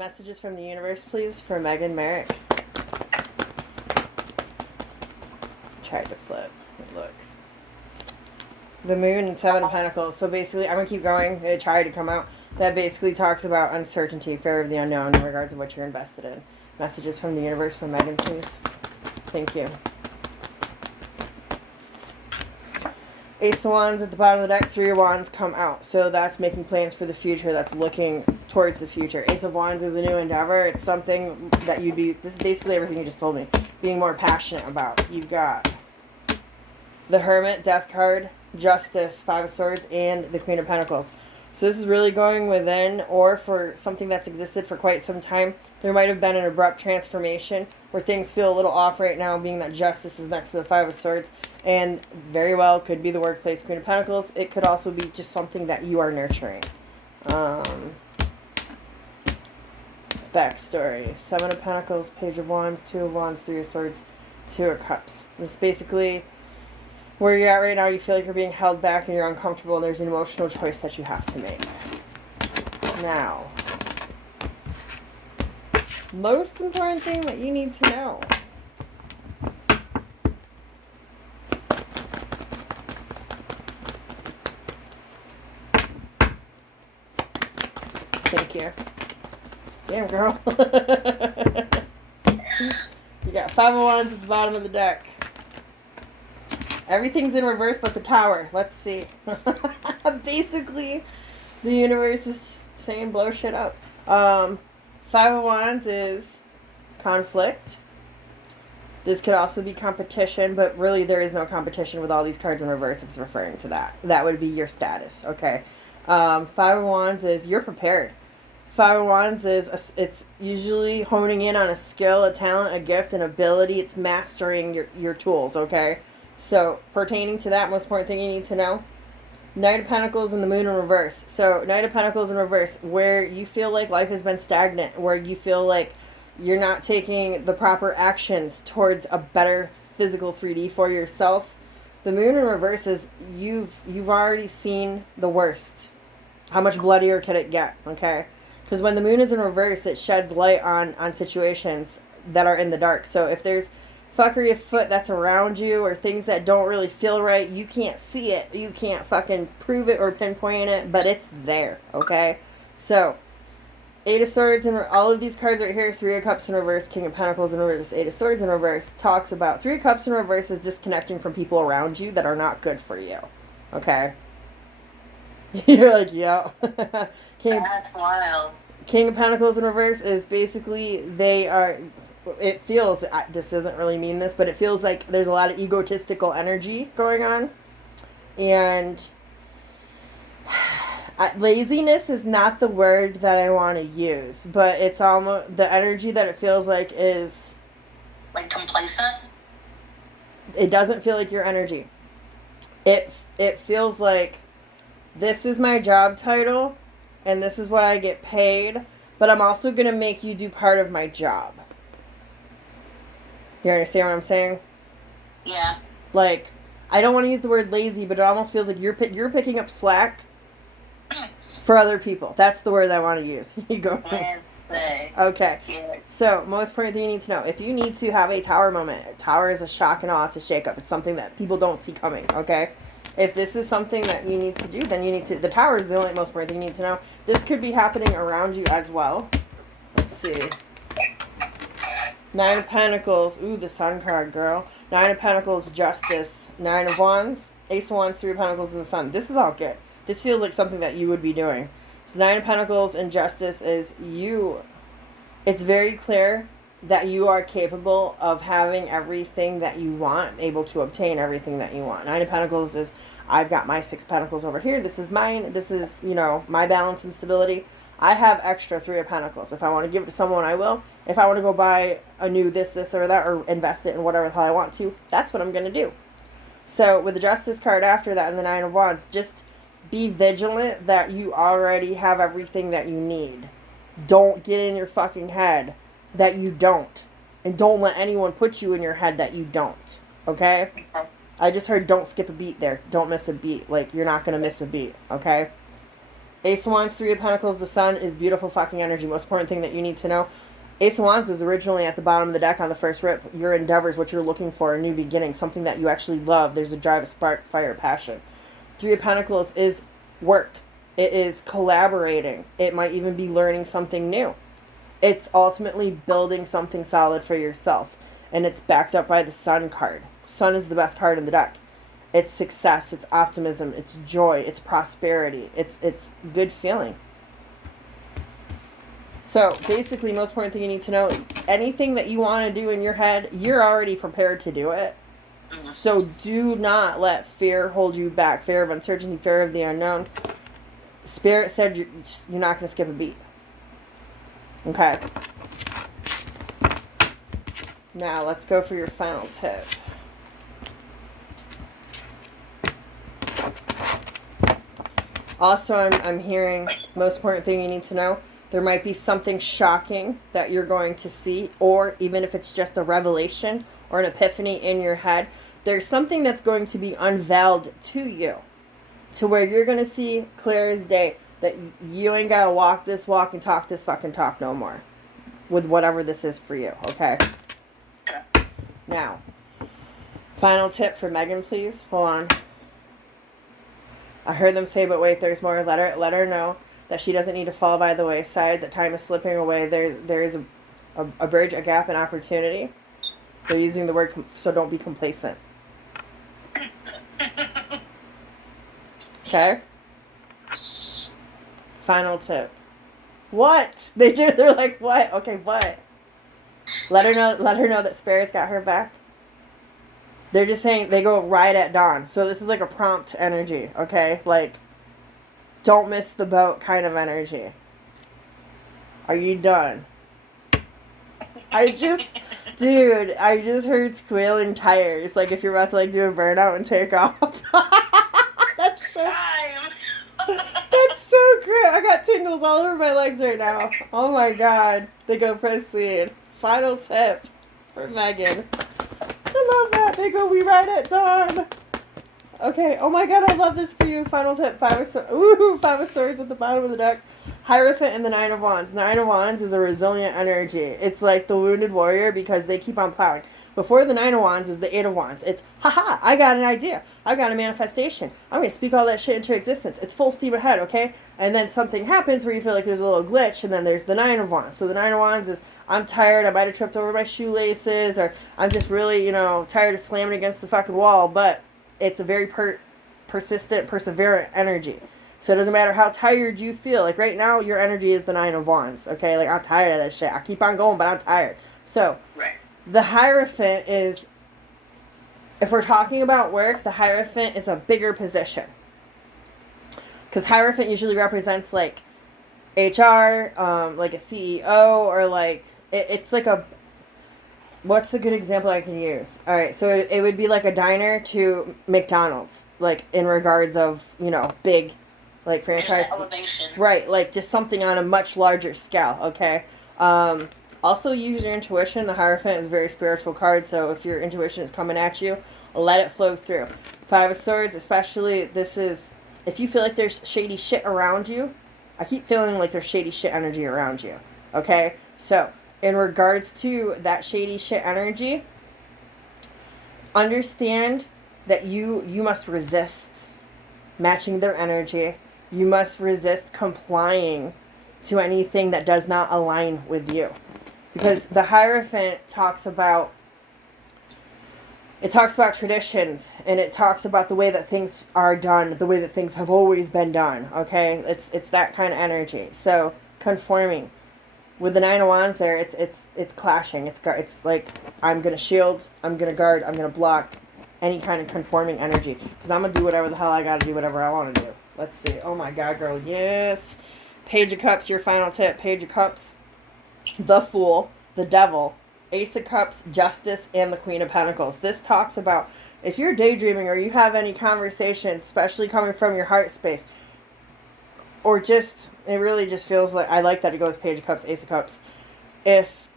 Messages from the universe, please, for Megan Merrick. Tried to flip. Look. The moon and Seven of Pentacles. So basically, I'm going to keep going. It tried to come out. That basically talks about uncertainty, fear of the unknown in regards to what you're invested in. Messages from the universe for Megan, please. Thank you. Ace of Wands at the bottom of the deck, Three of Wands come out. So that's making plans for the future. That's looking towards the future. Ace of Wands is a new endeavor. It's something that you'd be... This is basically everything you just told me. Being more passionate about. You've got the Hermit, Death card, Justice, Five of Swords, and the Queen of Pentacles. So this is really going within, or for something that's existed for quite some time. There might have been an abrupt transformation where things feel a little off right now, being that Justice is next to the Five of Swords. And very well could be the workplace, Queen of Pentacles. It could also be just something that you are nurturing. Backstory. Seven of Pentacles, Page of Wands, Two of Wands, Three of Swords, Two of Cups. This is basically where you're at right now. You feel like you're being held back and you're uncomfortable, and there's an emotional choice that you have to make. Now, most important thing that you need to know. Thank you. Damn, girl. You got Five of Wands at the bottom of the deck. Everything's in reverse but the Tower. Let's see. Basically, the universe is saying blow shit up. Five of Wands is conflict. This could also be competition, but really there is no competition with all these cards in reverse. It's referring to that. That would be your status, okay? Five of Wands is you're prepared. Five of Wands is it's usually honing in on a skill, a talent, a gift, an ability. It's mastering your tools, okay? So pertaining to that, most important thing you need to know, Knight of Pentacles and the Moon in reverse. So Knight of Pentacles in reverse, where you feel like life has been stagnant, where you feel like you're not taking the proper actions towards a better physical 3D for yourself. The Moon in reverse is you've already seen the worst. How much bloodier can it get, okay? Because when the moon is in reverse, it sheds light on situations that are in the dark. So if there's fuckery afoot that's around you or things that don't really feel right, you can't see it. You can't fucking prove it or pinpoint it, but it's there, okay? So, Eight of Swords and all of these cards right here, Three of Cups in reverse, King of Pentacles in reverse, Eight of Swords in reverse, talks about Three of Cups in reverse is disconnecting from people around you that are not good for you, okay? You're like, yeah. That's wild. King of Pentacles in reverse is basically it feels, this doesn't really mean this, but it feels like there's a lot of egotistical energy going on. And laziness is not the word that I want to use, but it's almost, the energy that it feels like is... Like complacent? It doesn't feel like your energy. It feels like this is my job title and this is what I get paid, but I'm also going to make you do part of my job. You understand what I'm saying? Yeah. Like, I don't want to use the word lazy, but it almost feels like you're picking up slack for other people. That's the word I want to use. You go. Fancy. Okay. Yeah. So, most important thing you need to know. If you need to have a Tower moment, a Tower is a shock and awe. It's a shake-up. It's something that people don't see coming, okay? If this is something that you need to do, then you need to... The Tower is the only most important thing you need to know. This could be happening around you as well. Let's see. Nine of Pentacles. Ooh, the Sun card, girl. Nine of Pentacles, Justice. Nine of Wands. Ace of Wands, Three of Pentacles, and the Sun. This is all good. This feels like something that you would be doing. So Nine of Pentacles and Justice is you. It's very clear that you are capable of having everything that you want, able to obtain everything that you want. Nine of Pentacles is, I've got my Six Pentacles over here. This is mine. This is, you know, my balance and stability. I have extra Three of Pentacles. If I want to give it to someone, I will. If I want to go buy a new this, or that, or invest it in whatever the hell I want to, that's what I'm going to do. So with the Justice card after that and the Nine of Wands, just be vigilant that you already have everything that you need. Don't get in your fucking head that you don't. And don't let anyone put you in your head that you don't. Okay? I just heard don't skip a beat there. Don't miss a beat. Like, you're not going to miss a beat. Okay? Ace of Wands, Three of Pentacles, the Sun is beautiful fucking energy. Most important thing that you need to know. Ace of Wands was originally at the bottom of the deck on the first rip. Your endeavors, what you're looking for, a new beginning, something that you actually love. There's a drive, a spark, fire, passion. Three of Pentacles is work. It is collaborating. It might even be learning something new. It's ultimately building something solid for yourself. And it's backed up by the Sun card. Sun is the best card in the deck. It's success, it's optimism, it's joy, it's prosperity, it's good feeling. So basically, most important thing you need to know, anything that you want to do in your head, you're already prepared to do it. So do not let fear hold you back. Fear of uncertainty, fear of the unknown. Spirit said you're not going to skip a beat. Okay. Now let's go for your final tip. Also, I'm hearing, most important thing you need to know, there might be something shocking that you're going to see, or even if it's just a revelation or an epiphany in your head, there's something that's going to be unveiled to you, to where you're going to see clear as day that you ain't got to walk this walk and talk this fucking talk no more with whatever this is for you, okay? Now, final tip for Megan, please. Hold on. I heard them say, but wait, there's more. Let her know that she doesn't need to fall by the wayside, that time is slipping away. There is a bridge, a gap, an opportunity. They're using the word, so don't be complacent. Okay? Final tip. What? They're like, what? Okay, what? Let her know that Spirit's got her back. They're just saying they go right at dawn. So this is like a prompt energy, okay? Like, don't miss the boat kind of energy. Are you done? I just heard squealing tires. Like if you're about to like do a burnout and take off. That's so great. I got tingles all over my legs right now. Oh my god. They go proceed. Final tip for Megan. I love that. They go, we ride at dawn. Okay. Oh my god, I love this for you. Final tip. Five of Swords at the bottom of the deck. Hierophant and the Nine of Wands. Nine of Wands is a resilient energy. It's like the wounded warrior because they keep on plowing. Before the Nine of Wands is the Eight of Wands. It's, haha, I got an idea. I got a manifestation. I'm going to speak all that shit into existence. It's full steam ahead, okay? And then something happens where you feel like there's a little glitch, and then there's the Nine of Wands. So the Nine of Wands is, I'm tired, I might have tripped over my shoelaces, or I'm just really, tired of slamming against the fucking wall, but it's a very persistent, perseverant energy. So it doesn't matter how tired you feel. Like right now, your energy is the Nine of Wands, okay? Like I'm tired of that shit. I keep on going, but I'm tired. So the Hierophant is, if we're talking about work, the Hierophant is a bigger position. Because Hierophant usually represents like HR, like a CEO, or like, it's like a, what's a good example I can use? All right, so it would be like a diner to McDonald's, like in regards of, big, like franchise. Elevation. Right, like just something on a much larger scale, okay? Also use your intuition. The Hierophant is a very spiritual card, so if your intuition is coming at you, let it flow through. Five of Swords, especially, this is, if you feel like there's shady shit around you, I keep feeling like there's shady shit energy around you, okay? So, in regards to that shady shit energy, understand that you must resist matching their energy. You must resist complying to anything that does not align with you. Because the Hierophant talks about traditions, and it talks about the way that things are done, the way that things have always been done, okay? It's that kind of energy. So, conforming. With the Nine of Wands there, it's clashing. It's like, I'm going to shield, I'm going to guard, I'm going to block any kind of conforming energy. Because I'm going to do whatever the hell I got to do, whatever I want to do. Let's see. Oh my god, girl. Yes. Page of Cups, your final tip. Page of Cups, the Fool, the Devil, Ace of Cups, Justice, and the Queen of Pentacles. This talks about if you're daydreaming or you have any conversations, especially coming from your heart space, or just, it really just feels like, I like that it goes Page of Cups, Ace of Cups. If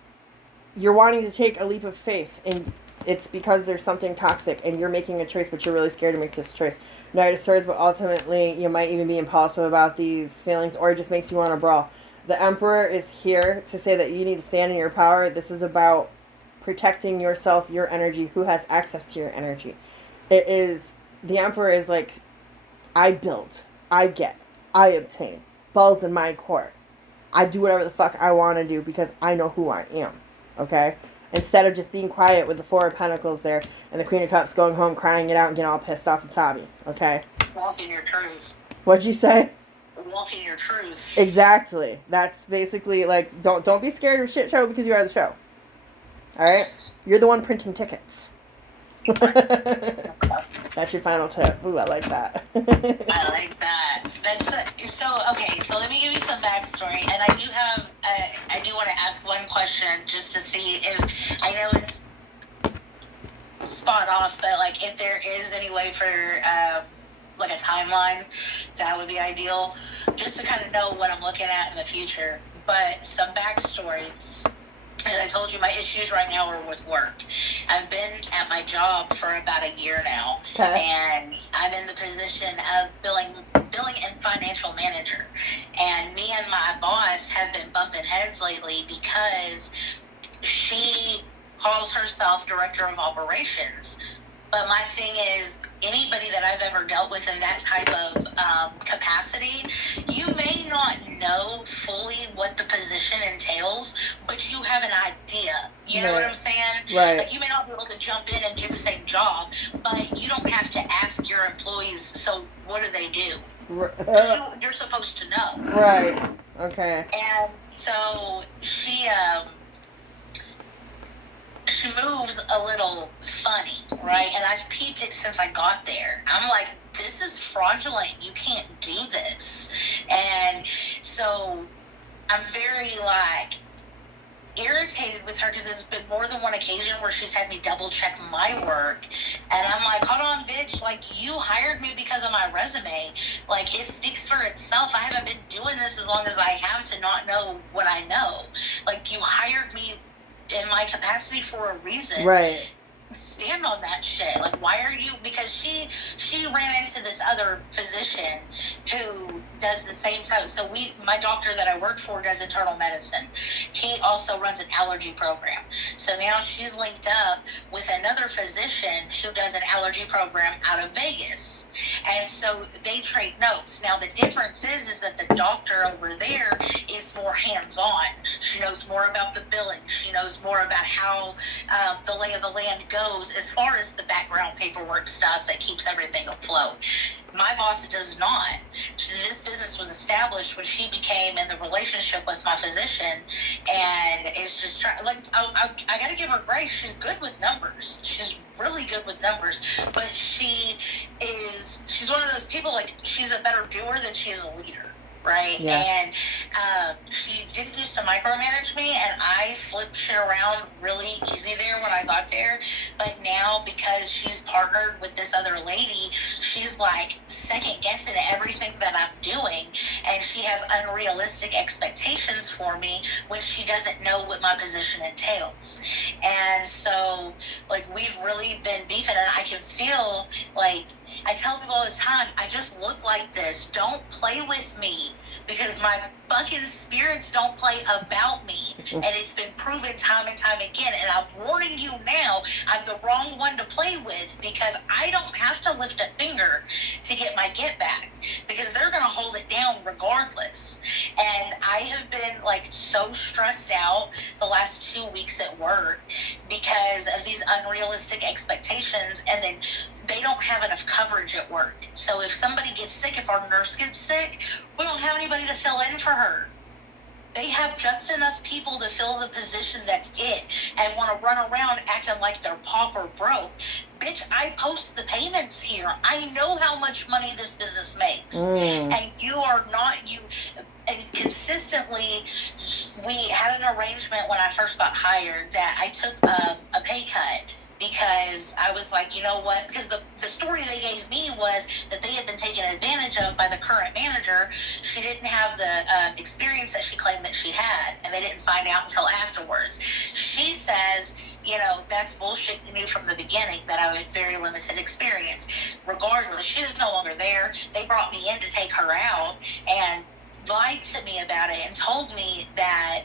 you're wanting to take a leap of faith and it's because there's something toxic and you're making a choice, but you're really scared to make this choice. Knight of Swords, but ultimately you might even be impulsive about these feelings, or it just makes you want to brawl. The Emperor is here to say that you need to stand in your power. This is about protecting yourself, your energy, who has access to your energy. It is, the Emperor is like, I build, I get, I obtain. Balls in my court. I do whatever the fuck I want to do because I know who I am. Okay? Instead of just being quiet with the Four of Pentacles there and the Queen of Cups going home crying it out and getting all pissed off and sobby. Okay? Walking your truth. What'd you say? Walking your truth. Exactly. That's basically like, don't be scared of shit show because you are the show. Alright? You're the one printing tickets. That's your final tip. Ooh, I like that. I like that. That's so okay. So let me give you some backstory, and I do want to ask one question just to see if I know it's spot off, but like if there is any way for like a timeline, that would be ideal, just to kind of know what I'm looking at in the future. But some backstory. And I told you my issues right now are with work. I've been at my job for about a year now, and I'm in the position of billing and financial manager. And me and my boss have been bumping heads lately because she calls herself director of operations. But my thing is, anybody that I've ever dealt with in that type of capacity, you may not know fully what the position entails, but you have an idea. You know what I'm saying? Right. Like, you may not be able to jump in and do the same job, but you don't have to ask your employees, so what do they do? You're supposed to know. Right. Okay. And so she moves a little funny, right? And I've peeped it since I got there. I'm like, this is fraudulent. You can't do this. And so I'm very, like, irritated with her because there's been more than one occasion where she's had me double check my work. And I'm like, hold on, bitch. Like, you hired me because of my resume. Like, it speaks for itself. I haven't been doing this as long as I have to not know what I know. Like, you hired me in my capacity for a reason. Right. Stand on that shit. Like, why are you? Because she ran into this other physician who does the same type. So my doctor that I work for does internal medicine. He also runs an allergy program. So now she's linked up with another physician who does an allergy program out of Vegas. And so they trade notes. Now the difference is that the doctor over there is more hands-on. She knows more about the billing. She knows more about how the lay of the land goes as far as the background paperwork stuff that keeps everything afloat. My boss does not. This business was established when she became in the relationship with my physician, and it's just I got to give her grace. She's good with numbers. She's really good with numbers, but she's one of those people, like, she's a better doer than she is a leader. Right? Yeah. And she didn't used to micromanage me, and I flipped shit around really easy there when I got there. But now, because she's partnered with this other lady, she's like second guessing everything that I'm doing, and she has unrealistic expectations for me when she doesn't know what my position entails. And so, like, we've really been beefing, and I can feel like, I tell people all the time, I just look like this. Don't play with me, because my fucking spirits don't play about me. And it's been proven time and time again. And I'm warning you now, I'm the wrong one to play with, because I don't have to lift a finger to get my get back, because they're going to hold it down regardless. And I have been, like, so stressed out the last 2 weeks at work because of these unrealistic expectations, and then they don't have enough coverage at work. So if somebody gets sick, if our nurse gets sick, we don't have anybody to fill in for her. They have just enough people to fill the position, that's it, and want to run around acting like they're pauper broke. Bitch, I post the payments here. I know how much money this business makes. And you are not, and consistently, we had an arrangement when I first got hired that I took a pay cut, because I was like, you know what? Because the story they gave me was that they had been taken advantage of by the current manager. She didn't have the experience that she claimed that she had, and they didn't find out until afterwards. She says you know, that's bullshit. You knew from the beginning that I was very limited experience. Regardless, she's no longer there. They brought me in to take her out and lied to me about it and told me that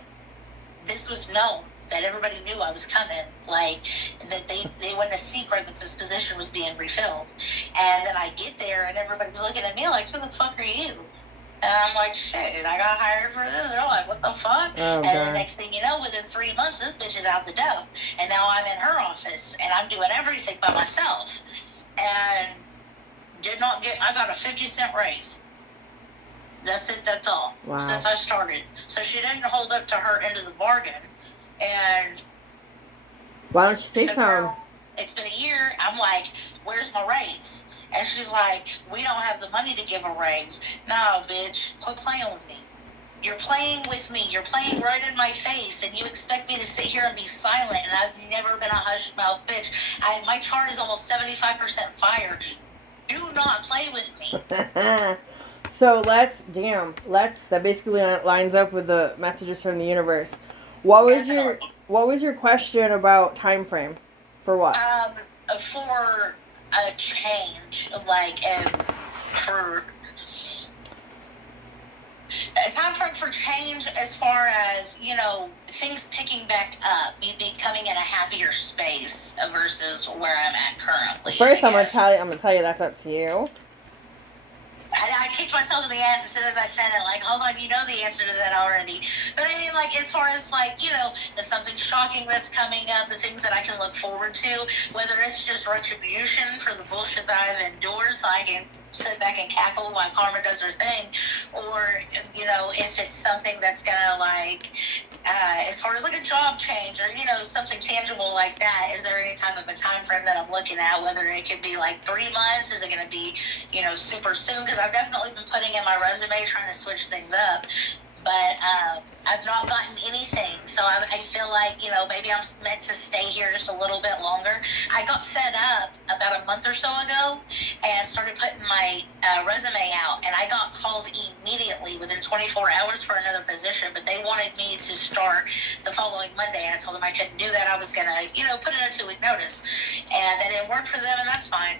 this was known, that everybody knew I was coming, like that they wasn't a secret that this position was being refilled. And then I get there and everybody's looking at me like, who the fuck are you? And I'm like, shit, I got hired for this. They're like, what the fuck? Oh, and God. the next thing you know, within 3 months, this bitch is out the door. And now I'm in her office and I'm doing everything by myself. And I got a 50-cent raise. That's it, that's all. Wow. Since I started. So she didn't hold up to her end of the bargain. And Why don't you say so something? now, it's been a year. I'm like, where's my raise? And she's like, we don't have the money to give a raise. No, bitch, quit playing with me. You're playing with me. You're playing right in my face, and you expect me to sit here and be silent, and I've never been a hush-mouth bitch. My chart is almost 75% fire. Do not play with me. So that basically lines up with the messages from the universe. What was your question about time frame? For what? For a change, like, for a time frame for change as far as, you know, things picking back up, me becoming in a happier space versus where I'm at currently. First, I'm gonna tell you that's up to you. I kicked myself in the ass as soon as I said it. Like, hold on, you know the answer to that already. But I mean, like, as far as, like, you know, there's something shocking that's coming up, the things that I can look forward to, whether it's just retribution for the bullshit that I've endured so I can sit back and cackle while karma does her thing, or, you know, if it's something that's gonna, like, as far as, like, a job change or, you know, something tangible like that, is there any type of a time frame that I'm looking at, whether it could be, like, 3 months, is it gonna be, you know, super soon? Because I've definitely been putting in my resume trying to switch things up, but I've not gotten anything. So I feel like, you know, maybe I'm meant to stay here just a little bit longer. I got fed up about a month or so ago and started putting my resume out, and I got called immediately within 24 hours for another position, but they wanted me to start the following Monday, and I told them I couldn't do that. I was going to, you know, put in a 2-week notice, and that didn't work for them, and that's fine.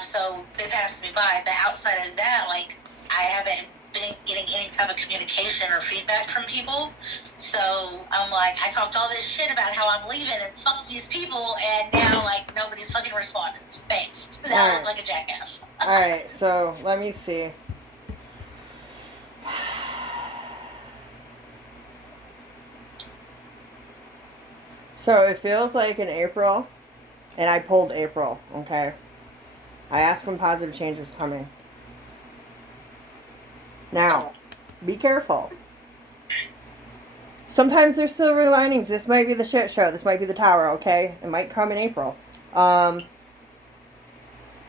So they passed me by, but outside of that, like, I haven't been getting any type of communication or feedback from people. So I'm like, I talked all this shit about how I'm leaving and fuck these people, and now, like, nobody's fucking responding. Thanks. Now I look like a jackass. Alright, so let me see. So it feels like in April, and I pulled April, okay? I asked when positive change was coming. Now, be careful. Sometimes there's silver linings. This might be the shit show. This might be the tower, okay? It might come in April.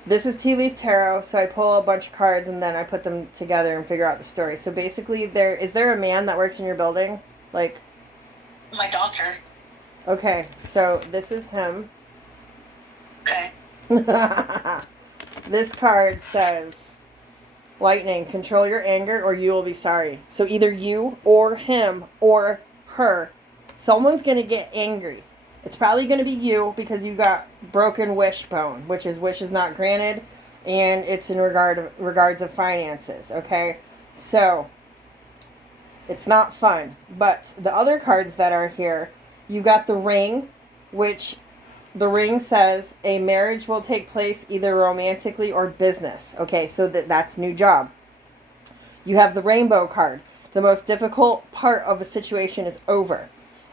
This is Tea Leaf Tarot, so I pull a bunch of cards and then I put them together and figure out the story. So basically, is there a man that works in your building? Like, my doctor. Okay, so this is him. Okay. This card says, Lightning, control your anger or you will be sorry. So either you or him or her, someone's going to get angry. It's probably going to be you because you got broken wishbone, which is wishes not granted, and it's in regards of finances, okay? So, it's not fun. But the other cards that are here, you got the ring, which the ring says a marriage will take place either romantically or business. Okay, so that's new job. You have the rainbow card. The most difficult part of a situation is over.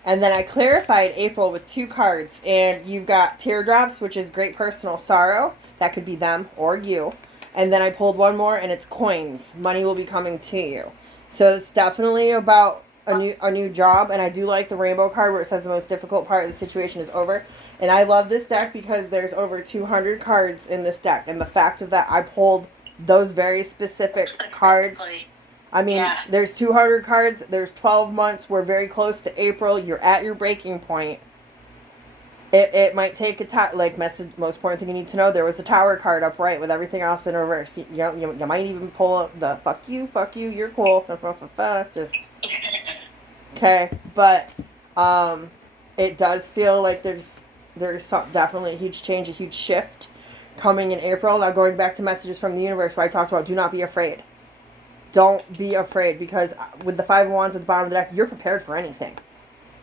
And then I clarified April with 2 cards. And you've got teardrops, which is great personal sorrow. That could be them or you. And then I pulled one more, and it's coins. Money will be coming to you. So it's definitely about a new job. And I do like the rainbow card where it says the most difficult part of the situation is over. And I love this deck because there's over 200 cards in this deck. And the fact of that, I pulled those very specific cards. I mean, There's 200 cards. There's 12 months. We're very close to April. You're at your breaking point. It might take a time. Like, most important thing you need to know, there was the tower card upright with everything else in reverse. You might even pull the fuck you, you're cool. Just, okay. But, it does feel like there's there's definitely a huge change, a huge shift coming in April. Now going back to messages from the universe where I talked about do not be afraid. Don't be afraid, because with the Five of Wands at the bottom of the deck, you're prepared for anything.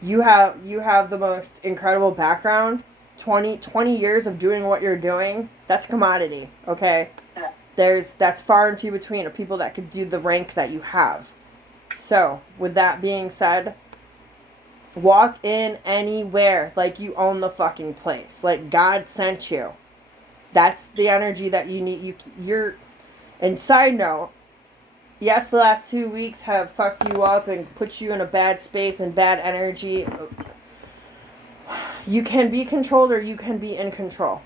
You have the most incredible background. 20 years of doing what you're doing, that's a commodity, okay? That's far and few between of people that could do the rank that you have. So, with that being said, walk in anywhere like you own the fucking place. Like God sent you. That's the energy that you need. You're. And side note, yes, the last 2 weeks have fucked you up and put you in a bad space and bad energy. You can be controlled or you can be in control.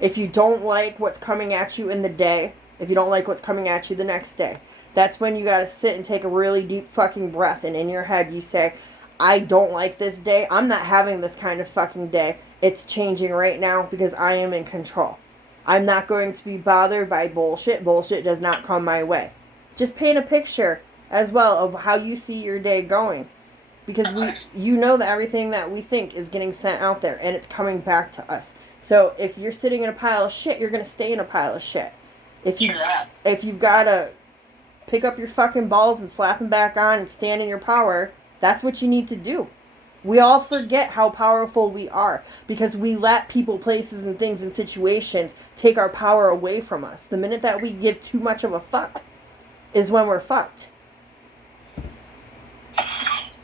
If you don't like what's coming at you in the day, if you don't like what's coming at you the next day, that's when you gotta sit and take a really deep fucking breath, and in your head you say, I don't like this day. I'm not having this kind of fucking day. It's changing right now because I am in control. I'm not going to be bothered by bullshit. Bullshit does not come my way. Just paint a picture as well of how you see your day going. Because you know that everything that we think is getting sent out there and it's coming back to us. So if you're sitting in a pile of shit, you're going to stay in a pile of shit. If you've got to pick up your fucking balls and slap them back on and stand in your power, that's what you need to do. We all forget how powerful we are because we let people, places, and things and situations take our power away from us. The minute that we give too much of a fuck is when we're fucked.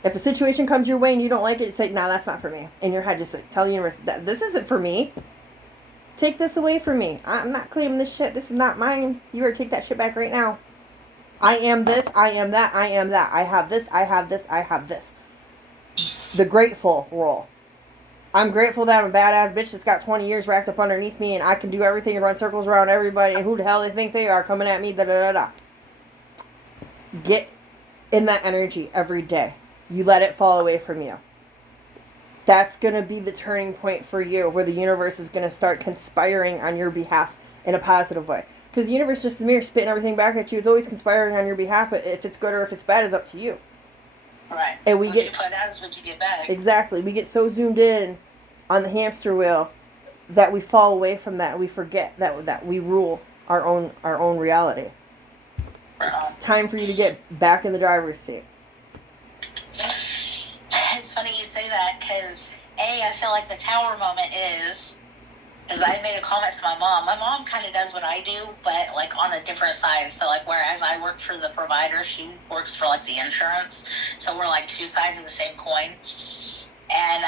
If a situation comes your way and you don't like it, say, nah, that's not for me. In your head, just like, tell the universe, this isn't for me. Take this away from me. I'm not claiming this shit. This is not mine. You better take that shit back right now. I am this. I am that. I am that. I have this. I have this. I have this. The grateful role. I'm grateful that I'm a badass bitch that's got 20 years racked up underneath me and I can do everything and run circles around everybody and who the hell they think they are coming at me, da-da-da-da. Get in that energy every day. You let it fall away from you. That's going to be the turning point for you where the universe is going to start conspiring on your behalf in a positive way. Because the universe is just the mirror spitting everything back at you. It's always conspiring on your behalf, but if it's good or if it's bad is up to you. Right. And what you put out is what you get back. Exactly. We get so zoomed in on the hamster wheel that we fall away from that. We forget that we rule our own reality. It's time for you to get back in the driver's seat. It's funny you say that because I feel like the tower moment is I made a comment to my mom. My mom kind of does what I do, but like on a different side. So like whereas I work for the provider, she works for like the insurance. So we're like two sides of the same coin. And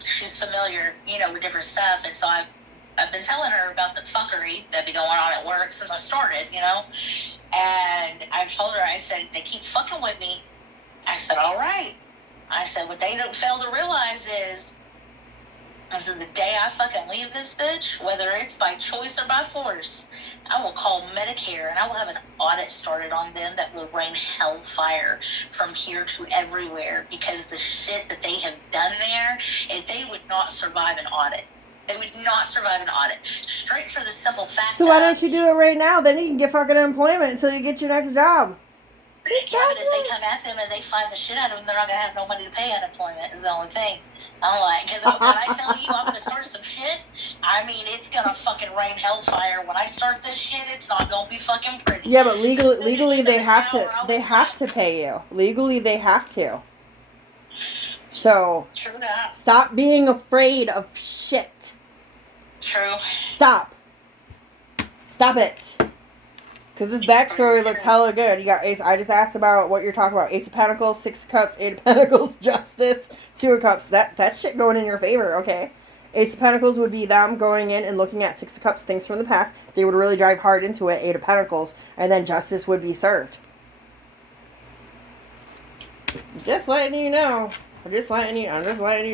she's familiar, with different stuff. And so I've been telling her about the fuckery that be going on at work since I started, And I've told her, I said, they keep fucking with me. I said, all right. I said, what they don't fail to realize is, I said, the day I fucking leave this bitch, whether it's by choice or by force, I will call Medicare and I will have an audit started on them that will rain hellfire from here to everywhere because the shit that they have done there, if they would not survive an audit. They would not survive an audit. Straight for the simple fact. So why don't you do it right now? Then you can get fucking unemployment until you get your next job. Yeah, but if they come at them and they find the shit out of them, they're not going to have no money to pay unemployment is the only thing. I'm like, because when I tell you I'm going to start some shit, I mean, it's going to fucking rain hellfire. When I start this shit, it's not going to be fucking pretty. Yeah, but legally they have to pay you. Legally they have to. So, true that. Stop being afraid of shit. True. Stop it. Because this backstory looks hella good. You got Ace. I just asked about what you're talking about. Ace of Pentacles, Six of Cups, Eight of Pentacles, Justice, Two of Cups. That shit going in your favor, okay? Ace of Pentacles would be them going in and looking at Six of Cups, things from the past. They would really drive hard into it. Eight of Pentacles. And then Justice would be served. Just letting you know. I'm just letting you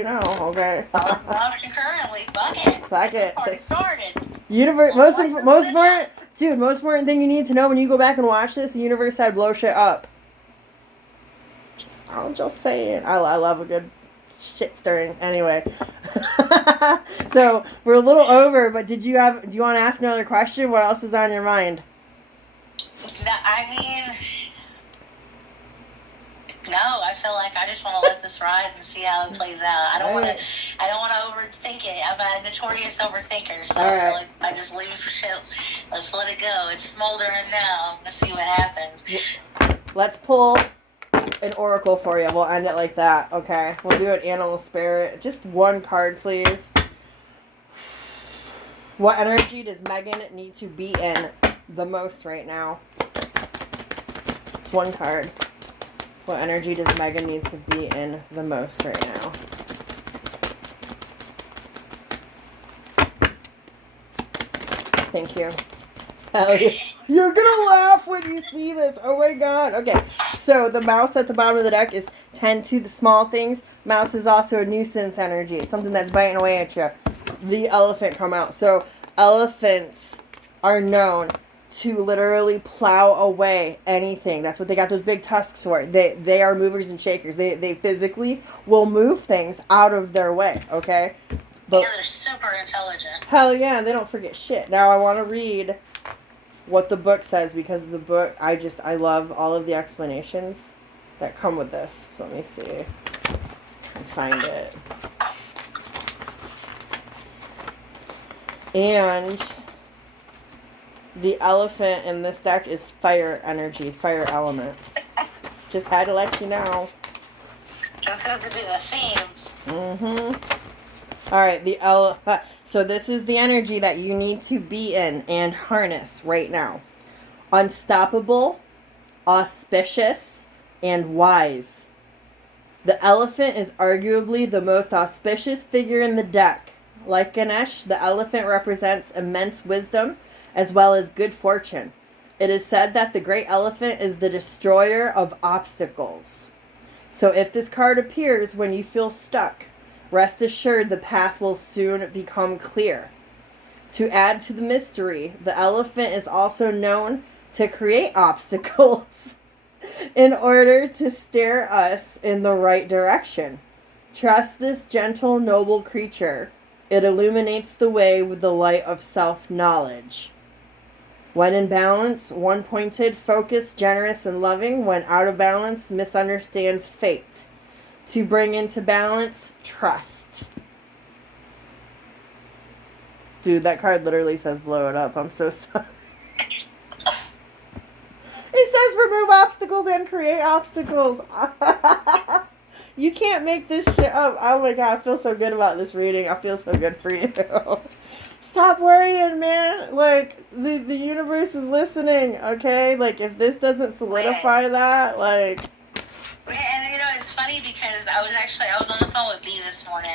know, okay? Concurrently, fuck it. Already started. Universe, most important thing you need to know when you go back and watch this, the universe said blow shit up. I'm just saying. I love a good shit stirring. Anyway. So, we're a little over, but do you want to ask another question? What else is on your mind? No, I mean, No, I feel like I just want to let this ride and see how it plays out. I don't want to overthink it. I'm a notorious overthinker, so I feel like I just leave shit. Let's let it go. It's smoldering now. Let's see what happens. Let's pull an oracle for you. We'll end it like that, okay? We'll do an animal spirit. Just one card, please. What energy does Megan need to be in the most right now? It's one card. What energy does Megan need to be in the most right now? Thank you. Hell yeah. You're gonna laugh when you see this. Oh my god. Okay, so the mouse at the bottom of the deck is tend to the small things. Mouse is also a nuisance energy. It's something that's biting away at you. The elephant come out. So elephants are known to literally plow away anything. That's what they got those big tusks for. They are movers and shakers. They physically will move things out of their way, okay? But, yeah, they're super intelligent. Hell yeah, they don't forget shit. Now I want to read what the book says, because the book, I love all of the explanations that come with this. So let me see. I can find it. And the elephant in this deck is fire energy, fire element. Just had to let you know. That's going to be the theme. Mm-hmm. All right, so this is the energy that you need to be in and harness right now. Unstoppable, auspicious, and wise. The elephant is arguably the most auspicious figure in the deck. Like Ganesh, the elephant represents immense wisdom as well as good fortune. It is said that the great elephant is the destroyer of obstacles. So if this card appears when you feel stuck, rest assured the path will soon become clear. To add to the mystery, the elephant is also known to create obstacles in order to steer us in the right direction. Trust this gentle, noble creature. It illuminates the way with the light of self-knowledge. When in balance, one-pointed, focused, generous, and loving. When out of balance, misunderstands fate. To bring into balance, trust. Dude, that card literally says blow it up. I'm so sorry. It says remove obstacles and create obstacles. You can't make this shit up. Oh my god, I feel so good about this reading. I feel so good for you. Stop worrying, man. Like, the universe is listening, okay? Like, if this doesn't solidify that, like... And, you know, it's funny because I was on the phone with B this morning.